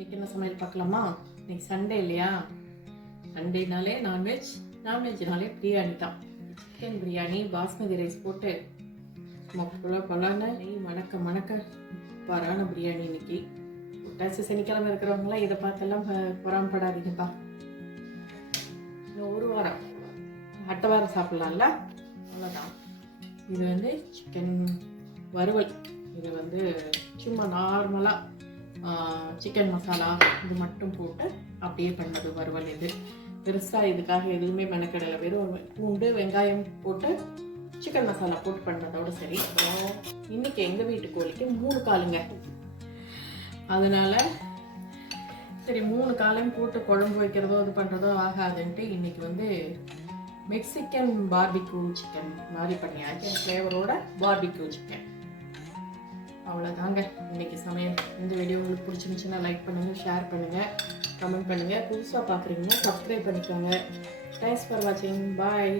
இன்னைக்கு என்ன சமையல் பார்க்கலாமா? இன்னைக்கு சண்டே இல்லையா? சண்டேனாலே நான்வெஜ் நான்வெஜ்னாலே பிரியாணி தான். சிக்கன் பிரியாணி பாஸ்மதி ரைஸ் போட்டு மொக்குள்ள பலான நெய் மணக்க மணக்க பரான பிரியாணி இன்னைக்கு. புட்டாச்சு சனிக்கிழமை இருக்கிறவங்களாம் இதை பார்த்தெல்லாம் ப- பொறாமப்படாதீங்கப்பா. இன்னும் ஒரு வாரம். அடுத்த வாரம் சாப்பிட்லாம்ல? அவ்வளோதான் இது வந்து சிக்கன் வறுவல். இது வந்து சும்மா நார்மலாக சிக்கன் மசாலா இது மட்டும் போட்டு அப்படியே பண்ணது வறுவல் இது. பெருசாக இதுக்காக எதுவுமே மெனக்கடலை. வெறும் ஒரு பூண்டு வெங்காயம் போட்டு சிக்கன் மசாலா போட்டு பண்ணதோட சரி. இன்னைக்கு எங்கள் வீட்டு கோழிக்கு மூணு காலுங்க. அதனால சரி மூணு காலையும் போட்டு குழம்பு வைக்கிறதோ இது பண்ணுறதோ ஆகாதுன்ட்டு இன்னைக்கு வந்து மெக்சிக்கன் பார்பிக்யூ சிக்கன் மாதிரி பண்ணியாச்சு. ஃப்ளேவரோட பார்பிக்யூ சிக்கன் அவ்வளோதாங்க இன்னைக்கு சமையல். இந்த வீடியோ உங்களுக்கு பிடிச்சிருந்துச்சுன்னா லைக் பண்ணுங்கள் ஷேர் பண்ணுங்கள் கமெண்ட் பண்ணுங்கள் புதுசாக பார்க்குறீங்கன்னா சப்ஸ்கிரைப் பண்ணிக்கோங்க. தேங்க்ஸ் ஃபார் வாட்சிங் பாய்